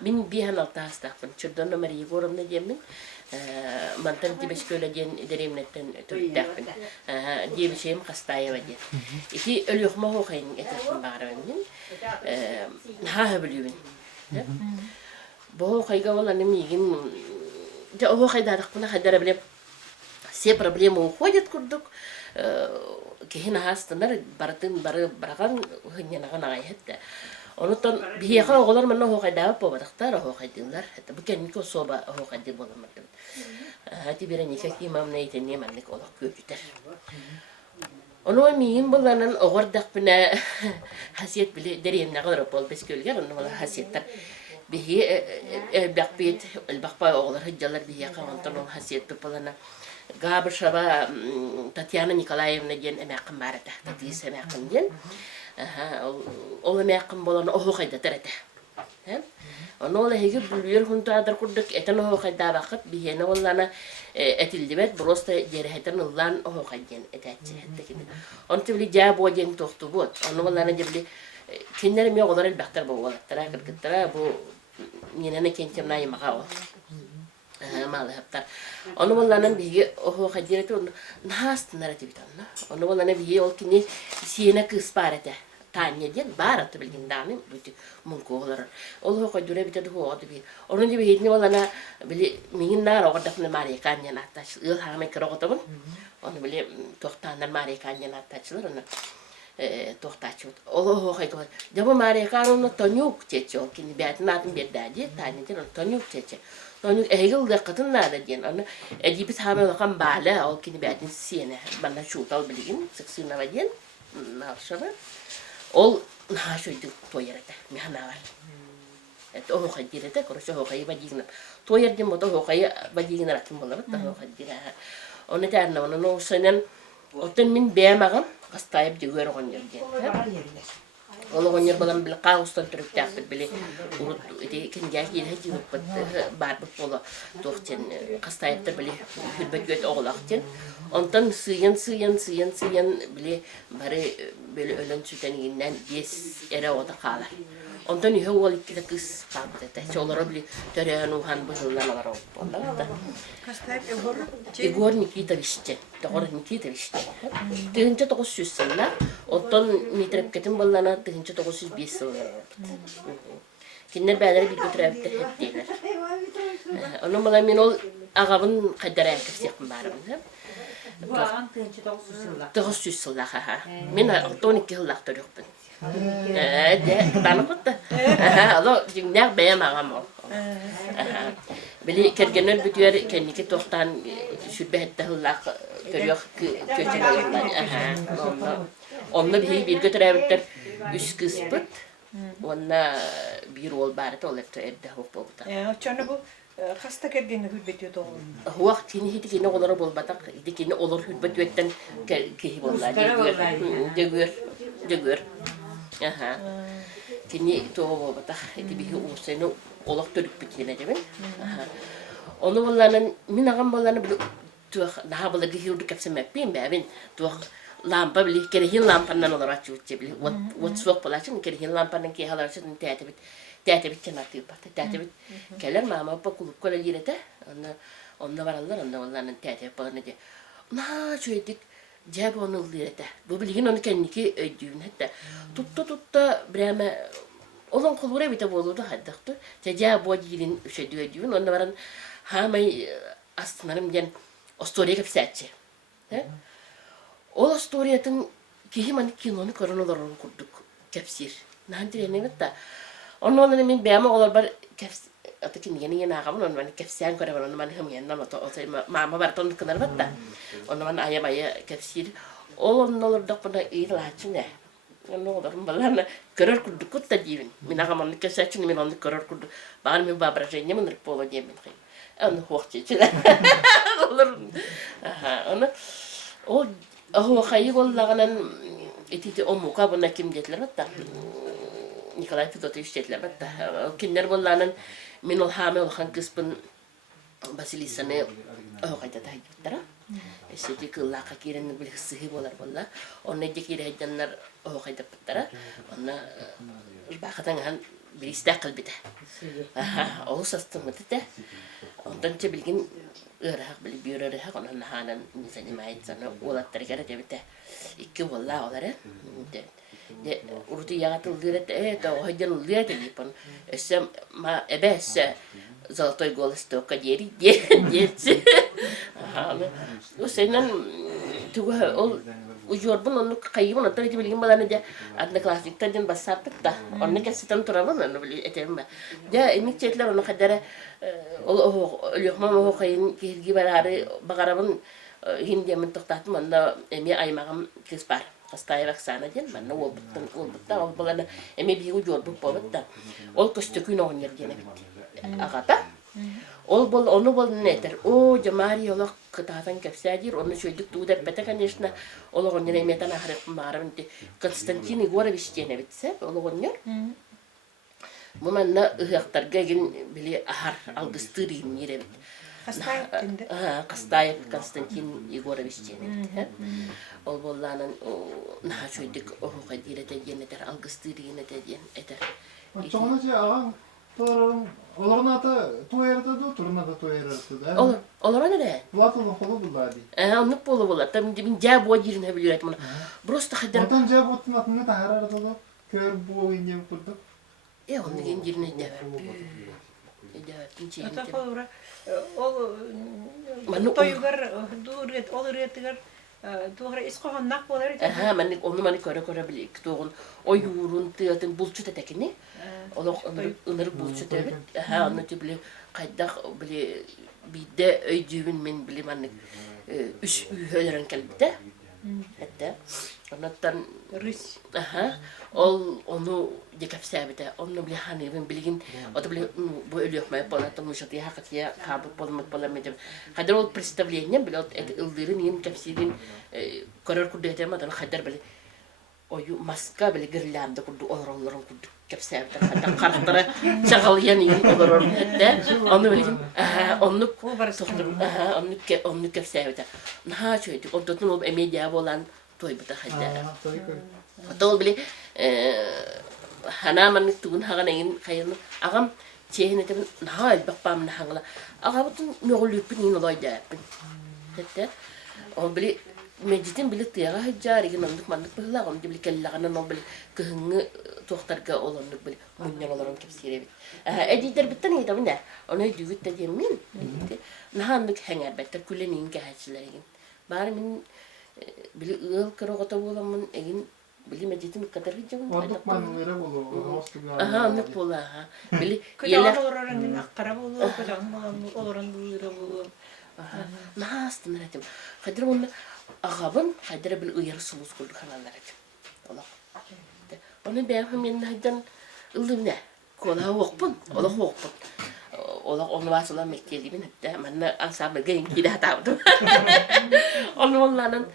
Min bir han alta hastapın. Çırdan numara yigorum ne diyemin. Mantan di beşköyle diyen derimnetten tuttakın. Diye bir şeyim hastaya vadiye. İki ölüyor mu hoğayın etersin bağırımın. Ha biliyorum. Bu hoğayga valla ne miyim. De o hoğayda rakbına hadara bile. Se problema hoğayet kurduk. Kehina hastanlar baratın barakan hınyana ayette. Ondan bir yaka oğullar manna hoğayda bu badaktar hoğaydılar. Hatta bu kendiki soba hoğaydı bulamadım. Hadi bir nikah imam neydi ne manlık olak götürer. Onu miyim bulanın oğurdak bine hasiyet bile deriyem ne kadar bol beskölger onu valla hasiyetler. Bihi bakbiyet bakbay oğullar hıccalar bihi yaka ondan hasiyet bulana. Gabır şaba Tatyana Nikolayevna diyen emeğim var ete. Tatyis emeğim diyen. O emeğim bolan o hoğayda terete. Onu ola hegi bülüyor hunta adar kurduk eten o hoğayda bakıp bihene olana etildibet brosta jereheten ulan o hoğayden etetçi. Onu tibili cevap o diyen tohtu bot. Onu olana cebili kinlerim yok olar elbaktar bu olattara kırkıttara bu yenene kentemna yemağa o. Malı heptar. Onu vallanan bihi o hadiret onu nahast narratif tanna. Onu vallanan bihi ol kini siyena kısparete. Tanya diye barat bilgin dani bütün munkolar. Ol ho kadure bitadu ho adu bir. Onun gibi hitni vallana bili mingin nar o dafne mari kanya nataş. Il hame krogotabın. Onu bili tohtanlar mari kanya nataşlar onu. Tohtaçut. Ol ho hayko. Jabu mari kanunu tonyuk çeço kini biat natın beddaji tanya diye tonyuk çeçe. Onu ehgil de kadınlar diyen onu edibit hamle bakan bala o kini biatin siyene bana şutal bilgin sıksına vadiyen nalşaba. Ol ha şuydu toyerete mihana var. O hoğaydirete koruşu hoğayı vadiğine. Toyerdim o da hoğayı vadiğine ratım bulamat da hoğaydire. Onu terna onu no senen oten min beğemagam hastayıp diyor on yerden. Onu yer balan bil qaustan türüp taqtı bile urut ide kinga yel hedi yok bar bu pola toqten hastayıp bile hürbet göt oğlaqten. Ondan sıyan bile bari böyle ölen süten yinden yes era oda qalar. Ondan ihe ol ikide kız qaldı. Çolara bile tereyanu han buzullar var oldu. Hastayıp egor. Igor Nikita Vişçe. Doğru Nikita Vişçe. Tığınca 900 yıllar. Ondan mitrep ketim balana tığınca 905 yıllar. Kinler bәлері bir götürüp de hep deyler. Onun bana min ol ağabın kadara yakıp siyakım barım. Bulan tığınca 900 yıllar. 900 yıllar ha. Min 12 yıllar törüqpün. De bana kuttu. Allah cümler bəyəm ağam ol. Bili kergenler bütüyer kendiki tohtan şüphette hıllak görüyor köçeler. Onunla bir götürebilirler üst kısmı. Onunla bir ol barıda olurdu evde hop oldu. Çanı bu hasta kergenle hürbetiyor doğru. Huaktini hiç olur bolbatak, hiç olur hürbetiyetten kehi bollar. Degür. Aha. Kini toğu bolbatak, eti bir uğusayını olak törük bittiğine demin. Onu bollarının, min ağam bollarını daha bolla gihirdu kapsam yapayım be, ben lampa bili kerehin lampandan olur açıvıtça bili. Vat soğuk bolaşın kerehin lampandan ki halar açıdın teatebit çanaklı yapardı. Teatebit keller mama opa kulup kola lirete. Onda varallar, onda bollarının teatebit bağını diye. Na şöyledik, cevap onu lirete. Bu bilgin onu kendiki öydüğün hatta. Tutta bireme olan kolura bite bolurdu haddaktı. Cevap bu girin şeydi öydüğün. Onda varan hamay aslınlarım diyen o story'e kapsatçı. O story'atın ki man kinonu koronalarını kurduk kapsir. Nanti ne bitti. Onun min beğenme olur bar kapsir. Atakin yeni ağamın onun bana kapsiyan kore var onun bana hem yandan o mama var ton kadar bitti. Onun bana ayabaya kapsir. Onun olur da bana iyi laçın ne. Onun olur balana karar kurduk kutta diyin. Min ağamın kapsatçı min onu karar kurduk. Bana min babra şeyine min rıpolo diye min kıyım. Onu hoşçaçılar. Olur. Onu o hayır olanların eti o muka buna kim dediler hatta Nikolay Fedotov dediler hatta kimler olanların min ol hame olan kısmın basilisane o kayda da gittara işte kılla kakiren bir sıhhi olar valla onun dikire hedenler o kayda pittara ona bakatan han bir istakıl bide. O sastırmadı da. Ondan önce bilgin ırhak bile bir ırhak onun hanan nizani mayit sana olatları gara debite. İki valla oları. De urdu yagatıl diret o hajjan diret dipan. Esem ma ebesse Zoltoy Golostoka diye diyesi. O senin tuğha o ujorbun onu kaybın o tarafı bilgin badan da adına klasikta din basartık da onu kesitan turabın onu bile etelim ben. Ya emin çetler onu kadar o ölüyokma o kayın kirgi bararı bakarabın hindi min tuktatım onda emi aymağım kıspar. Kastaya baksana diyen ben ne olbuttan ol balana emi bir ujorbu pobatta ol köstökün oynayır gene bitti. Agata Ol bol onu bol neter. O jamari yola kıtatan kapsadir onu söyledik tuğda bete kanışna ola onlara emetan ahrep maramti Konstantini gora biştene bitse ola onyor. Bu manna ıhaktar gagin bili ahar algıstırın yere bit. Kastaya Konstantin Igora biştene. Ol bollanan naha söyledik o kadire de yeneter algıstırın eder. Çoğunca ağam Оларын аты той яратады, турын аты той яратады. Олар не? Платоның қолы бұлады. Онық болу болады. Мен жаб о жерін білет мұны. Просто қайдар. Отан жаб оттың атында тағар аратады. Көр бұл индем құрдық. Оны ген жеріне жабар. Ата қолыра. Ол тойгар, ол үретігер Doğru iskohan nak bolar. Мен оны маны көре билек. Тоғын ойурун тыятын булчу тетекини. Олар ыныр булчу тебет. Аны тибле кайдак биле бидде өйдүбүн мен биле маны үч үйөлөрөн келбите. Хәтта онаттан Рис. Ол onu декапсабите. Onu биле ханы мен билген. Ото биле бу ölüyokмай болатын мушат я хатия кабы болмат боламедим. Кадыр ол представление биле ылдырын ен капсидин көрөр кудетема да хадыр биле. Ою маска биле гирлянда куду ороллорун куду капсабите. Хадыр карактары чагал ен олорор хәтта. Onu билген. Onu onu капсабите. Наха чөйдү. Онтотун ол эмедия болан той бата хадыр. Atol bile hanaman tugun haganayin kayın agam çehine tabi hal bakpam nahangla agabutun nogulupin yin olayda hatta o bile mecidin bile tiyaga hajari ginandık mandık bile agam bile kellagana no bile kıhını tohtarga olandık bile munyan olaran kapsire bile edider bitten iyi tabi ne onu düğüt de yemin nahandık hangar better kullenin kahçilerin bari min bile ıl kırogota bolamın egin Bili meclisin kadar hiç yok. Orduk manları bulu. Ne pola ha. Bili yeler olaran akkara bulu, kocaman olaran bulu. Nasıl merak ettim. Kadir onu ağabın, kadir bil uyarı sulus kurdu kanallar için. Allah. Onu ben hemen neden ıldım ne? Kola hokpun, ola hokpun. Ola onu vasılan mekkeli bin hatta manna asabı gelin kida taptım. Onu onların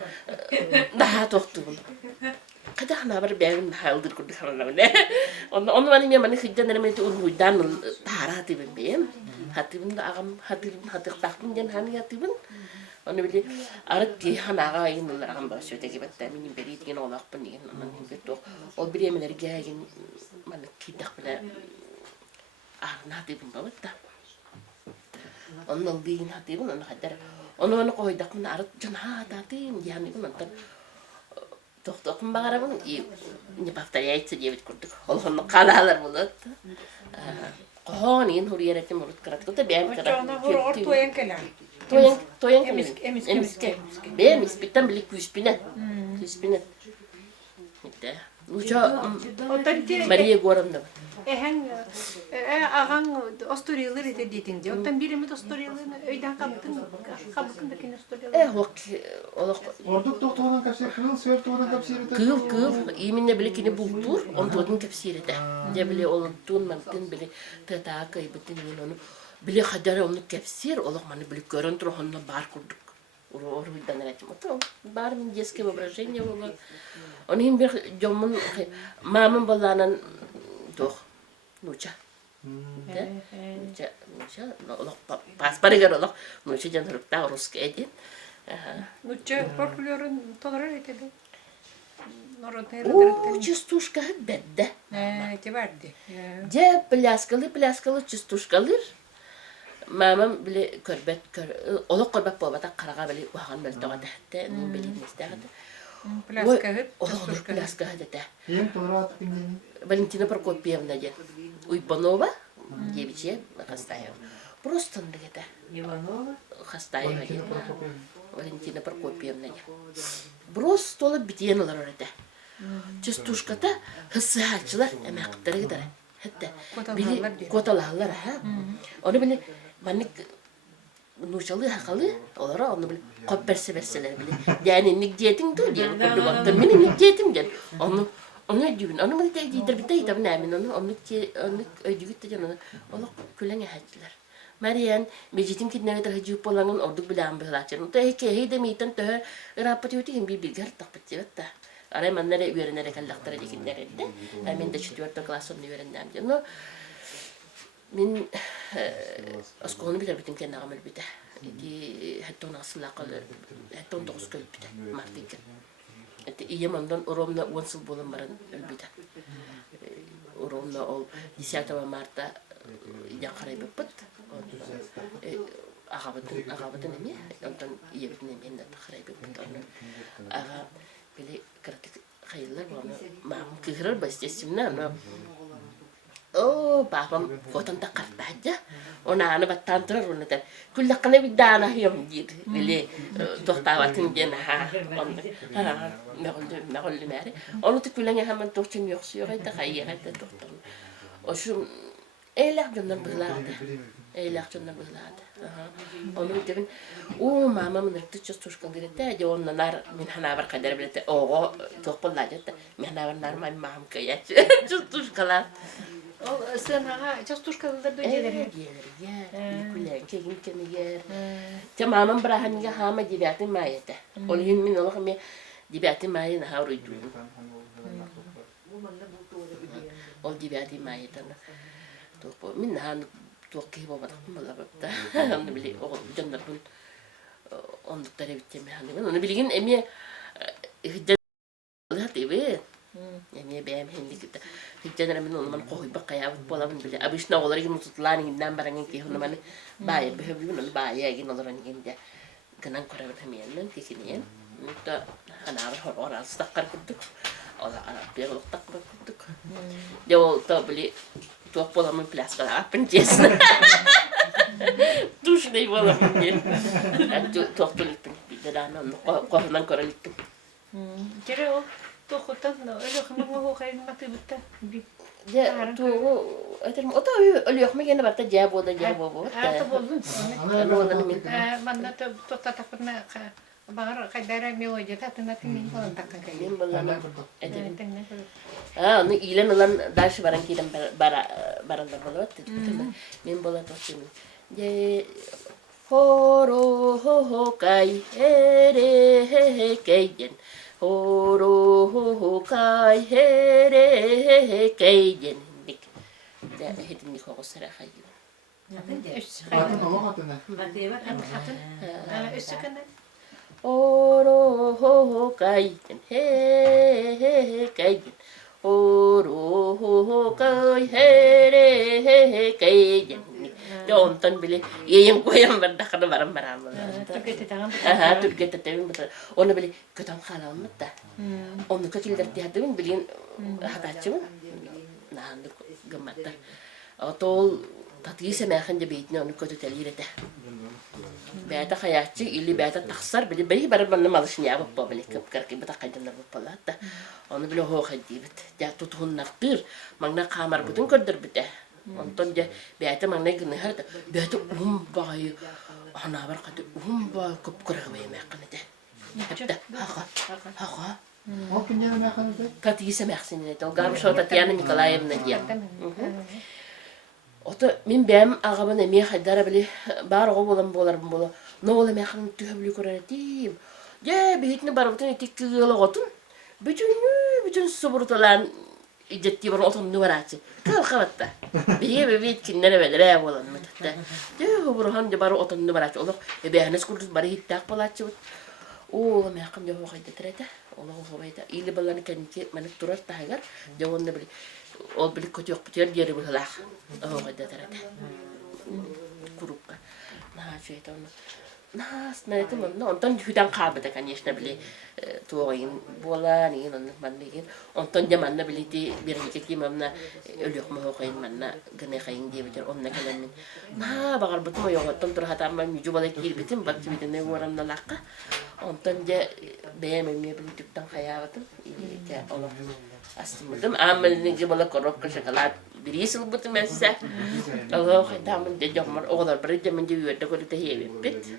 daha toktu bunu. Kadang nabar biarin haldir kudu karena ne, onu mani memang ni kerja dari itu hujan tahara hati ben, hati ben agam hati takpun jan hani hati ben, onu beli arat ki hanaga ini lah agam bahasa tegi betul, mini beri tinggal olak pening, mani betul, o beri menerja yang mana kita bela, hati ben bawa tak, onu bikin hati ben onu kadar, onu kau hidak mana arat jan hati jan itu nanti Tohtokum bakarabın ne paftaya etse diye kurduk. Olhanı kalalar bulut. Qoğanin huriyeretim bulut karatko da beğen karat. Çoğuna vur ortoyan kelam. Toyan Emis. Beğen ispitten bile küspine. Küspine. Mitte. Uca Maria Goram'da. Ağan Astorya'ları dediğin diyor. Ondan biri mi Astorya'larını öyden kabukundaki Astorya'ları? Orduk doktorun kapsiri kıl, sör doktorun kapsiri. Kıl. İminle bile kini buldur, onun kapsiri de. Ya bile onun tunmantin bile tata kaybettin onu. Bile kadar onun kapsir, olah mana bile görüntü onunla bar kurduk. Orudan öğretim. Tamam. Bar min jeske воображение было. Onun bir jomun mamam balanan doğ. Nucha. Nucha. Olah pas parigar olah. Nucha jangan rukta ruske edin. Nucha folklorun tolerar etedi. Народный O родитель. частушка bedde. Эти vardı. Je pляскалы частушкалыр. Мамам биле көрбөт олок көрбөт болбата карага биле уаган мөлтөгө тахты нин билинестагы. Пляскагыт. Олок пляска дете. Ең тоғыра атып кеңдені. Валентина Прокопьевна ден. Уйпанова, девичья Хастаева. Просто дегете. Хастаева Валентина ден. Прокопьевна. Валентина Прокопьевна ден. Просто толы битенлар орете. Частушката хысаачылар эмактары гидер. Хетте. Коталалар ха. Оны биле маник нушалы хакалы олара оны биле копперсе берселер биле. Yani ник жетиң ту ден. Курдуктан мен ник жетим ден. Onu diyorum, onu mu deydir bir de tabii nemin onu ödüğüt de canım, onu külene hatlar. Marian, mecitim ki ne kadar hacı polanın orduk bile ambulaçın. O da hikaye de miten de rapatıyordu ki bir bilgiler tapıtıyor da. Araya manlara üyerenlere kallaklara dikinler edildi. Hemen de 4. klasın üyerendim canım. Min askonu bile bütün kendi amel bide. Ki hatta nasıl lakalı, hatta dokuz köy bide. Martik. İyi mandan oromna 10 yıl bolanmaran ölbüde. Oromna ol 10 Mart'ta yakarayı bıpıt. Ağabatın emi, ondan iyi bitin emi de yakarayı bıpıt. Ağa böyle kritik hayırlar bana mamam kıhırar basitesimle ama babam kotan da kartacı. Ona ana battantırar onu da. Kullakına bir dana yom gir. Böyle tohtavatın gene ha. Ne oldu meri? Onu da kullana hemen tohçum yoksuyor. Hayda hayır hayda tohtam. O şu eyler canlar buladı. Eyler canlar buladı. Onu dedim. O mamamın rıktıçı tuşkan girdi. Ya onlar min hanavar kadar bilete. O tohpuladı. Min hanavar mamam kayıç. Tuşkalar. O sığınağa частушкалар da gelir. Yer. Kulen kegin kemi yer. Mamam bırahanıga hama dibiyatin mayete. Olhin min olak mi dibiyatin mayen havruydu. Ol dibiyatin mayetan. Topo min han tokki babadak malabda. Onu bile o jannatun ondukları bitemi hani. Onu bilgin emi hiddet Yani benim hendik hiccener min onu man koy bakaya bolamın bile abişna olar ki mutlulan hinden barangın ki onu man baye behöbün onu baye gin olaran ginde ganan koravan hemiyen kikiniyen mutta hanavar hor oral stakkar kurduk ola bir oluk takkar kurduk yo to bili to bolamın plaskala apen jes tuş ne bolamın yen to tulipin bir de danan kohanan koralittim Kere o tohutan öyle kımı o kayın matı bitti. Ya tu o da ölüyor mu gene batta cevap o da cevap o. Artık oldun. Ana Bana da takpına bağır kaydara mi o jeta tınatın min falan takkan kayın. Benim balana Evet. onu ilan olan daş baran kidan baranda balat dedim. Benim balat bakayım. Je horo ho kai he kayen. Horo ho kai he kayen. Dik. Da hedin ni ko sara khayu. Batın olak atına. Horo ho kayen he kayen. Horo ho kai he kayen. Jontan bile yeyim koyam berdakını baram. Aha, Türkiye tetemin betul. Onu bile kötüm halamı da. Onu kötüler diyedim bilin hatatçımın. Nahandık gamatta. Atol tatlı semahınca beytine onu kötü telirete. Beyta hayatçı illi beyta taksar bile beyi barabana malışın yapıp bile kıpkırkı bata kaydanlar bu da. Onu bile ho hadibet. Ya tutuhun naktır. Magna kamar bütün kördür bite. Ondan ya beyta magna gını her beyta bayı. Ana var kadı bay kıpkırkı beyi mekanede. Hepte haka. O kimden mekanizde? Tatlı semahsın ne? O gam şu Tatyana Nikolayevna diye. Ota min benim ağamın emiye haydara bile bar o bolar. Ne ola mekanın tühüblü koratim. Ya bihitne barabutun etik kıyılı otun. Bütün suburtalan ciddi bir otun numarası. Kalkabatta. Biye bitkinlere belireye bolan mıtıkta. Ya burhan de bar otun numarası olur. Beyanes kurduz bari hittak bolatçı. О, мәқым де оғайды тірәді. Ола оғайды. Илі баланы кәнеке мәнік тұрар тағығар. Жауынды білі. Ол білі көте өқ бітер дері бұлақ. Оғайды тірәді. Күріпқа. Наға жүйеді оны. Нас, на этом, ну, он там хүдән қабыды, конечно, біле. Туғайын болан, еген, оны манны еген. Он там жаманна біле де берінке кемамна өліқ мұғы қайын манна гыны қайын де бітер. Онына кәлемін. На, бағар бұтым ойоғаттан тұр хатарма мүжі бала келбетім. Бақ жібетіне орамна лаққа. Он там же бәйемеме біле түптен қаябытым. Ете олар астымырдым. Амылынығы бала коробка шоколад біресіл бұтым әсі. Олар қайдамын де жоғмар. Оғылар бірі жамын же үйерді көрді хейбет бет.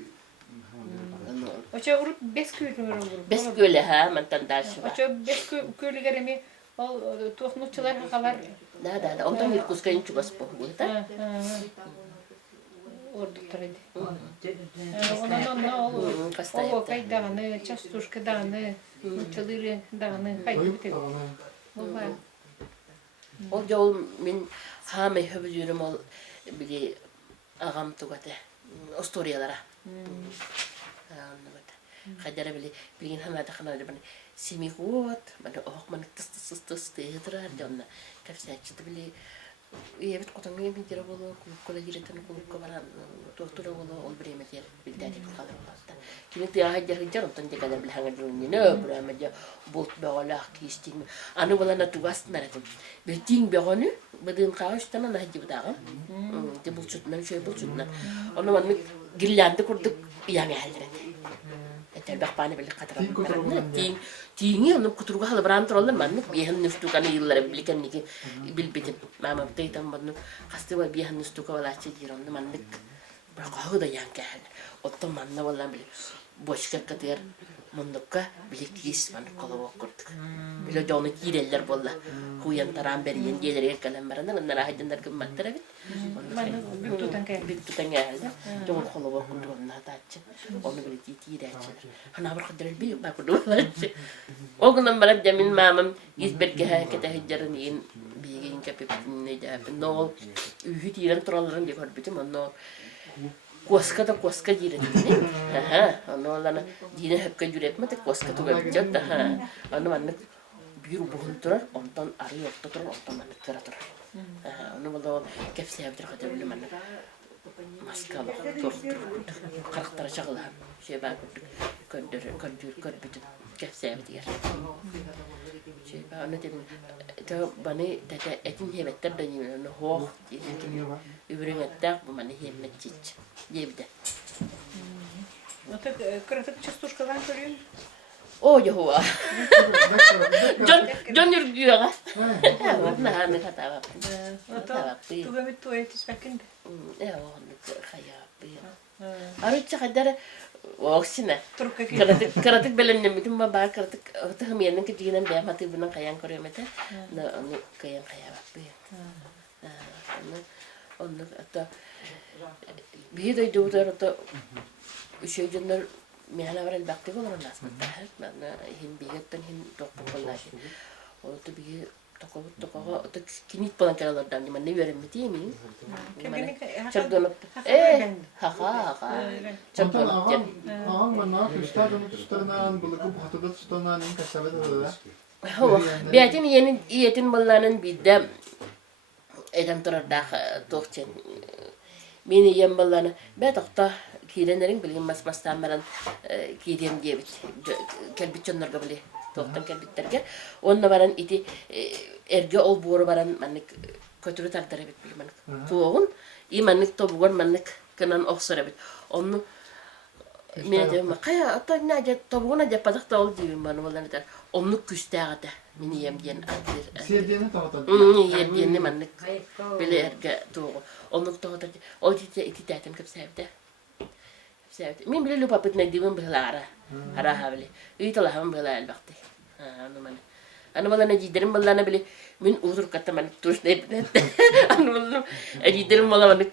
Oça urup 5 köylüler olur. Бес көлі ха, мантан дальше бар. Oça 5 köylüler emi al tohnuçlar hakalar. Да. Онтан bir кускайын чугас бұл, да? Orada taraydı. Ondan o kaydağını, çastuşka dağını, uçaları dağını kaydı bitir. Olmaz. Ол жол мен хамай хөбі жүрім ол біле ағам туғаты, историялара. Қайдара біле, білген хамады қанады бәні семей ғот, бәні оқ мәні тыс тыйдырар жонна. Кәпсәтшіті біле, ебет қотаңы емендері болу, көла жеретін көмікке баран, тоқтыра болу, ол бір емет ер, білдәді бір қалыр оласты. Кенекті ағайдар ғыджар, онтан декадар білі хаңыр жүрінені, бір әмәді болт бәғалақ кейістеймі. Аны болана туғасын әретім. Бір тейін бәғаны, бәдіғын қағы үштана нәхді бұдағым. Де бұл чүтінен, шөй бұл чүтінен. Оны мәнік гірлянды көрдік, яңы әлдіреді. Бақпаны білі қатырады. Тейіңе оны күтіруға халы біран тұралды мәнік бейхін нүстуканы еллары білікен неге білбетін. Мамам тәйтен бұдны қасты ба бейхін нүстука балачы дейір онды мәнік бір қағы да яң кәлі. Оттан мәнна болан білі бошқа қатығар мұндыққа білі кейс мәнік қолы оқ көрдік. Білі жоны кейрелер болла. Хуян таран берген елер еркелен барандар, оннар ағайдандар кімматтыр әбет. Büyük tutan kaydı. Büyük tutan geldi. Çoğun kolu bakındı onun hataçı. Onu böyle titiği de açılır. Hana bir kadar büyük bakındı onun açı. O günden bana demin mamam İzbetke harekete hıccarın yiyin bilgin kapıptın ne yapın. No, ühüt yiyen turalların diye korbitim. Onu koska jiret ne? Onu olana yine hep kajuret de koska tu gabicet da. Onu anne bir buhun turar. Ondan arı yoktu turar. Ondan anne turar. Onu bana kefsi yaptır kadar bile bana maskalı karakter çağılan şey baktık köndür bütün kefsi yaptır şey bana dedim da bana da etin yemekler de yine hoş ürün ettik bu bana yemek çiç yedi. Otak kırık çastuşkadan görüyor. O Yehova. John yürüyor. Nah, ne kata apa? Tu gamit tu etis bakın. Ya, onu kayapi. Arı çakadar oksine. Karatık belenle bütün baba karatık tahmiyenin ki diyelim ben hadi bunun kayan koruyor mete. Ne onu kayan kayapi. Onu hatta bir de doğru hatta şey canlar Mihana var elbette olur ondan sonra. Ben hin biyetten hin doktorlar. O da bir tokağı kinit falan karalardan ni manne verim mi mi? Çabdonap. Ha. Çabdonap. Ağam bana üstadın tutarından bulup hatıda tutarından en kasabet olur. Ho. Biatin yetin ballanın bir de eden turarda tohçen. Meni yem ballanı. Ben doktor kirenlerin bilgin mastan baran kirem diye bit. Kelbitçonlarga bile. Tohtan kelbitlerge. Onunla baran iti erge ol boru baran mannik kötürü tardara bit bilgin mannik. Tuğun. İyi mannik tobuğun mannik kanan oksara bit. Onu mene diyorum kaya ata ne tobuğun acaba padak da ol diyeyim bana vallahi der. Onu küstağıda. Meni yem diyen adir. Sevdiğini tağıtan. Yediğini mannik. Bile erge tuğun. Onu tağıdan. O iti tatem kap sevdi. Min bile lupa pitne diwin belara. Hara havle. Ito la ham bela elbaqti. Anu mana. Anu bala najiderim bala bile min uzur kata man tush ne. Anu bala najiderim bala man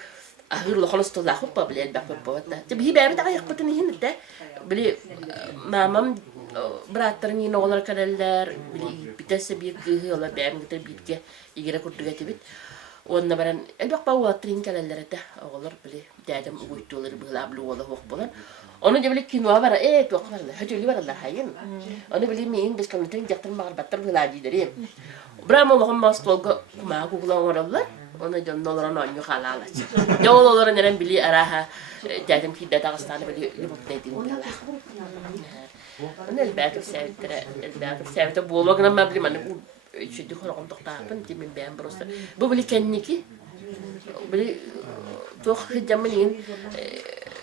ahir lo khalas tola hoppa bile elbaq bawata. Tabi bari da yaqbatni hin da. Bile mamam bratlarni nolar kadalar bile bitase bir gıhı ola bam gitar bitke igere kurtuga tibit. Onda baran elbaq bawatrin kadalar da oğlar bile dadam uytular bile ablu ola hoq bolan. Onu da bile kinoa var, çok var. Hacılı varlar hayır. Onu bile miyin biz kanıtın jaktın bağır battır bilacıdır. Bravo Allah'ım bastolga kuma kukulan varlar. Ona da dolara non yok halala. Ne dolara neren bili araha dedim ki de Dağıstan'ı bili lübüp dediğim diyorlar. Onu elbette sevdi bu olmakla mabli manı şu dükkanı doktorun timin ben burası. Bu bili kendiki bili çok hıcamın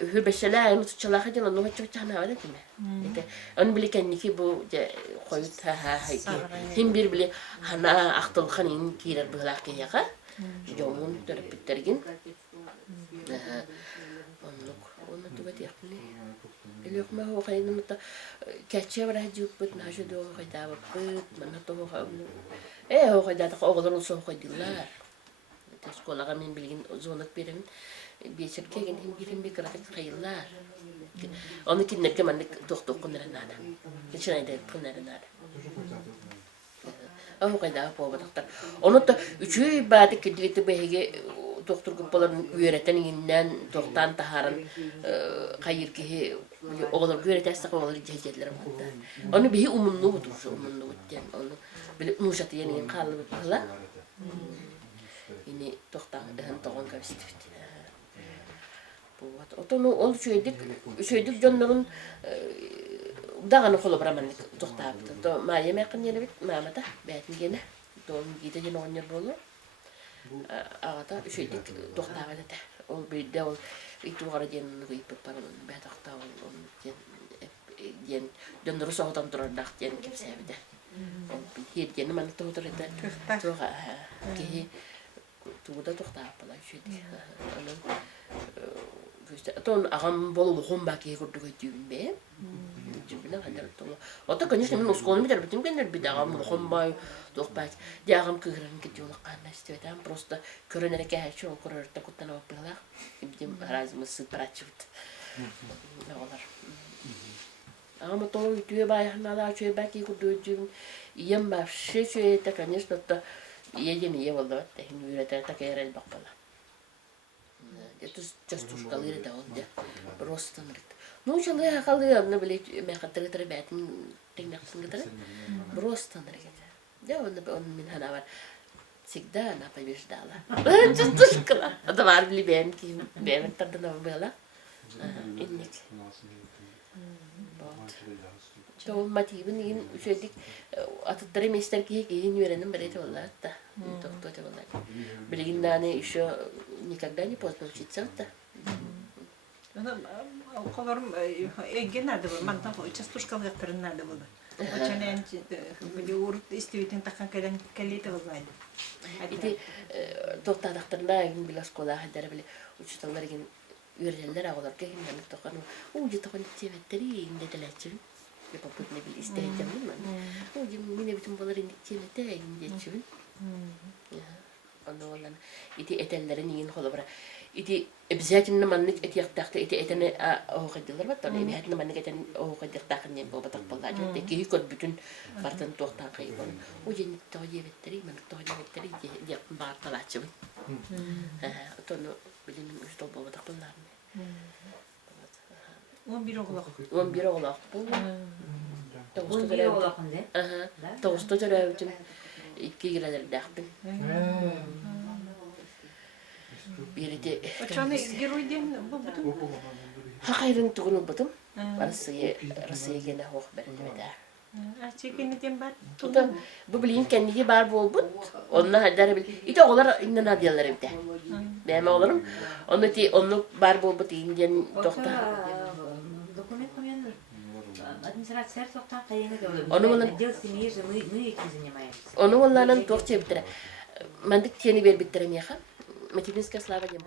hür beşler onu tutçalar hıcan onu çok çana var değil mi? Onu bili kendiki bu koyut ha kim bir bili hana aktul hanin kiler bıhlak ya Jomun terapitlergin. Onu tuvat yapni. Elok ma ho kayın mata kaçya var hacıp bit naşı do kayda bit mana to ho ho kayda ta oğlan olsa ho kaydılar. Eskola gamin bilgin zonak berim bir şirketin hem bir grafik kayırlar. Onu kinne kemanlık doktor kunlara nada. Geçen ayda kunlara nada. Oh kayda po doktor. Onu da üçü badı kidreti behege doktor kupaların öğreteninden doktan taharan kayır ki oğlan öğretesek oğlan cehcetlerim hatta. Onu bir umumlu budur umumlu yani onu böyle nuşatı yani kallı bala. Yine doktan hem doğan kavuştu. Bu otonu ol şeydik canların dağını kolu bıramanlık doktabıdı. Do ma yemekin yeni bit mamada betin gene. Doğum gide yine oynar bolu. Ağada şeydik doktabıdı da. Ol bir de ol ituğara diyen gıyıp paran be dokta ol diyen döndürü soğudan durar dak diyen kimse evde. Bir yeni manı tuğdur ede. Tuğa ki tuğda doktabılar şeydik. Ton ağam bolu homba ki kurdu götüğün be. Cibine kadar tola. Ota kanış nemin oskonu bitir bitim kendir bir ağam homba dokpat. Diağam kıran gidiyorlar kanlaştı tam prosta körönerek her şey okurar da kutana bakıyorlar. Bizim arazimiz sıpıraçıvt. Ne olur. Ama tola ütüye bayanalar şöyle belki kurdu götüğün yem baş şey de kanış da yeni ye vallahi da hin üreter ta kayar bakmalar. Это часто шкалыра да он да просто говорит. Ну чего я халыя на блять мехатыры ребятин тегнаксын гитары. Просто говорит. Да он min hana var. Всегда она побеждала. Часто шкала. Это var били бенки, бен тадна была. Инник. Çoğu motivin in şeydik atıtları meşter ki yeni öğrendim böyle vallahi da doktor vallahi bilgin tane işe никогда не поздно учиться da. Okullarım egen nerede bu? Ben tam частушкалы yaptırın nerede bu? O çenen böyle uğurt istiyorsun takan kelen kalite vallahi. İti doktor doktorlar in bila sekolah hadar bile uçtanlar in öğrenciler ağlar ki hem doktor o cidden çevetleri inde teleçim. Yapıp ne bil isteyeceğim değil mi? O yine bütün bunları indikçe de indikçe. Onu olan iti etellerin yin kolabra. İti bizatin mannik eti yaktakta iti etene o kadar var tabii. Bizatin mannik eten o kadar takın ne bu batak ballaca. Ki yıkot bütün partan tohtan kaybol. O yine tohye vetteri, man tohye vetteri diye bartalaçım. Onu bilin üstü bu batak ballar. 11 oğlak. 11 oğlak bu. 11 oğlakın de. Toğustu törevdim. 2 gireler dağdım. Biri de... Açanı geroyden bu bütün. Hakayrın tuğunu budum. Rusya gene hoş berdi de. Çekini dem var. Tutam bu bilin kendi bar bol but. Onlar hadar bil. İte olar inden hadiyalar evde. Benim oğlum. Onu bar bol but inden doktor. Документ поменял. Администрация сортан кайыны да. Onu bunlar Отдел семьи же мы этим занимаемся. onu onlardan tohçe bitir. Mandık tiyeni bir bitirem ya. Matinska slava diyem.